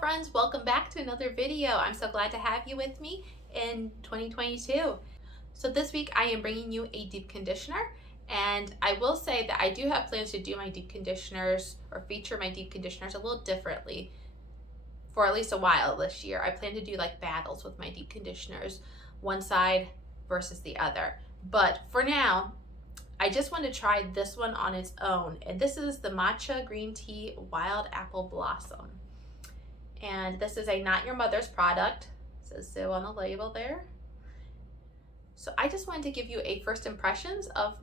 friends, welcome back to another video. I'm so glad to have you with me in 2022. So this week I am bringing you a deep conditioner, and I will say that I do have plans to do my deep conditioners or feature my deep conditioners a little differently for at least a while this year. I plan to do like battles with my deep conditioners, one side versus the other. But for now, I just want to try this one on its own, and this is the Matcha Green Tea Wild Apple Blossom. And this is a Not Your Mother's product. It says so on the label there. So I just wanted to give you a first impressions of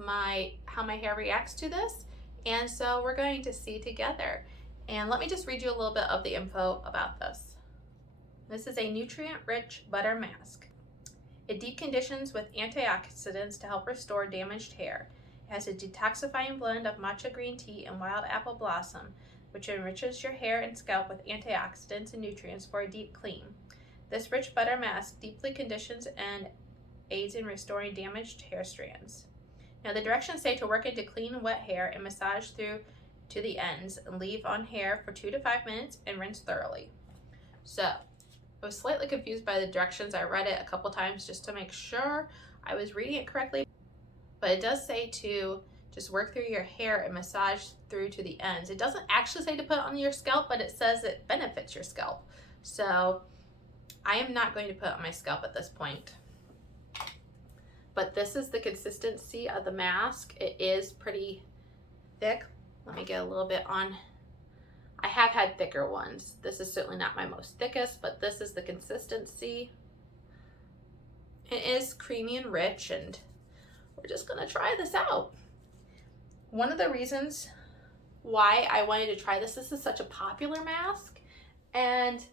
how my hair reacts to this. And so we're going to see together. And let me just read you a little bit of the info about this. This is a nutrient-rich butter mask. It deep conditions with antioxidants to help restore damaged hair. It has a detoxifying blend of matcha green tea and wild apple blossom, which enriches your hair and scalp with antioxidants and nutrients for a deep clean. This rich butter mask deeply conditions and aids in restoring damaged hair strands. Now the directions say to work into clean, wet hair and massage through to the ends and leave on hair for 2 to 5 minutes and rinse thoroughly. So I was slightly confused by the directions. I read it a couple times just to make sure I was reading it correctly, but it does say to just work through your hair and massage through to the ends. It doesn't actually say to put it on your scalp, but it says it benefits your scalp. So I am not going to put it on my scalp at this point. But this is the consistency of the mask. It is pretty thick. Let me get a little bit on. I have had thicker ones. This is certainly not my most thickest, but this is the consistency. It is creamy and rich, and we're just gonna try this out. One of the reasons why I wanted to try this is such a popular mask, and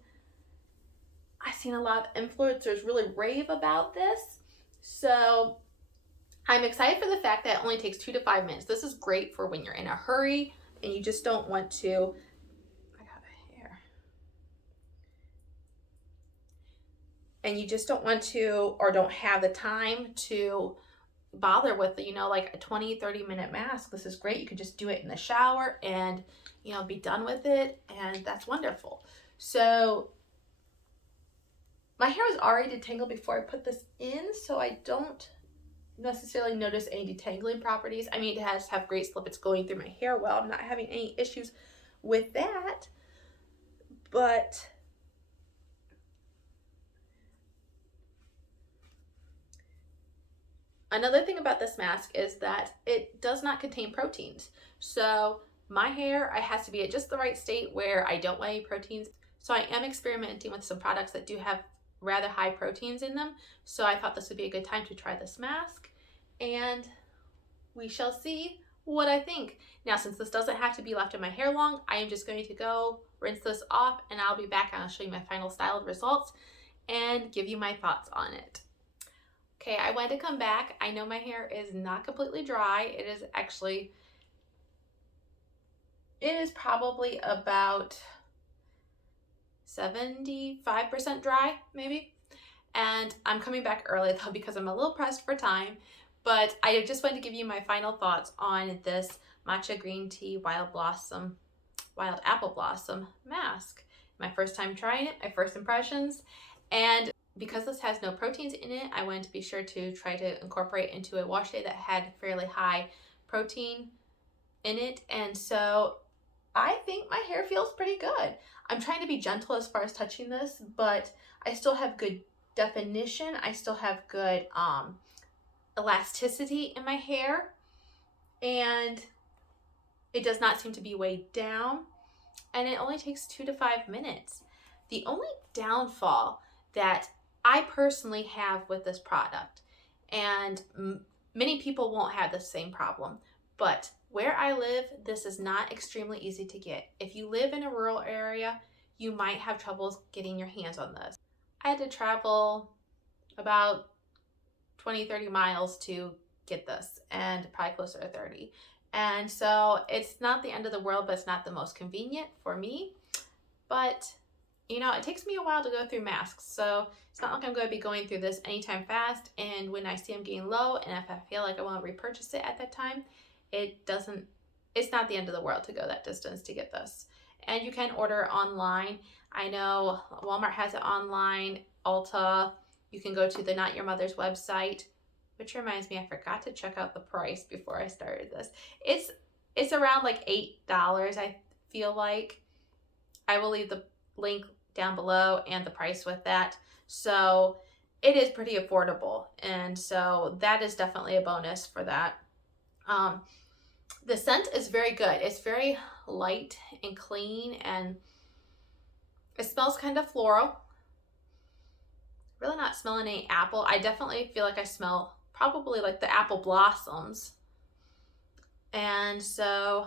I've seen a lot of influencers really rave about this. So I'm excited for the fact that it only takes 2 to 5 minutes. This is great for when you're in a hurry and you just don't want to, and you just don't want to or don't have the time to bother with, like a 20-30 minute mask. This is great. You could just do it in the shower and be done with it, and that's wonderful. So my hair was already detangled before I put this in, so I don't necessarily notice any detangling properties. I mean, it has to have great slip. It's going through my hair well. I'm not having any issues with that. But another thing about this mask is that it does not contain proteins. So my hair, it has to be at just the right state where I don't want any proteins. So I am experimenting with some products that do have rather high proteins in them. So I thought this would be a good time to try this mask, and we shall see what I think. Now, since this doesn't have to be left in my hair long, I am just going to go rinse this off, and I'll be back and I'll show you my final styled results and give you my thoughts on it. Okay, I wanted to come back. I know my hair is not completely dry. It is probably about 75% dry, maybe. And I'm coming back early though because I'm a little pressed for time. But I just wanted to give you my final thoughts on this Matcha Green Tea Wild Apple Blossom mask. My first time trying it, my first impressions. And because this has no proteins in it, I wanted to be sure to try to incorporate into a wash day that had fairly high protein in it. And so I think my hair feels pretty good. I'm trying to be gentle as far as touching this, but I still have good definition. I still have good elasticity in my hair, and it does not seem to be weighed down, and it only takes 2 to 5 minutes. The only downfall that I personally have with this product, and many people won't have the same problem, but where I live, this is not extremely easy to get. If you live in a rural area, you might have troubles getting your hands on this. I had to travel about 20-30 miles to get this, and probably closer to 30. And so it's not the end of the world, but it's not the most convenient for me. But it takes me a while to go through masks, so it's not like I'm going to be going through this anytime fast. And when I see them getting low, and if I feel like I want to repurchase it at that time, it's not the end of the world to go that distance to get this. and you can order online. I know Walmart has it online, Ulta. You can go to the Not Your Mother's website, which reminds me, I forgot to check out the price before I started this. It's around like $8, I feel like. I will leave the link down below and the price with that. So it is pretty affordable, and so that is definitely a bonus for that. The scent is very good. It's very light and clean, and it smells kind of floral. Really not smelling any apple. I definitely feel like I smell probably like the apple blossoms. And so,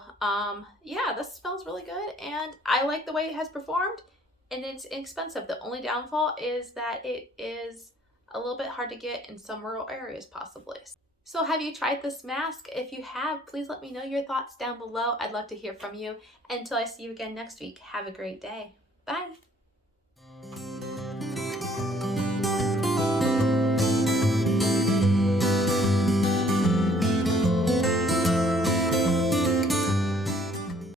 yeah, this smells really good, and I like the way it has performed, and it's inexpensive. The only downfall is that it is a little bit hard to get in some rural areas, possibly. So have you tried this mask? If you have, please let me know your thoughts down below. I'd love to hear from you. Until I see you again next week, have a great day. Bye.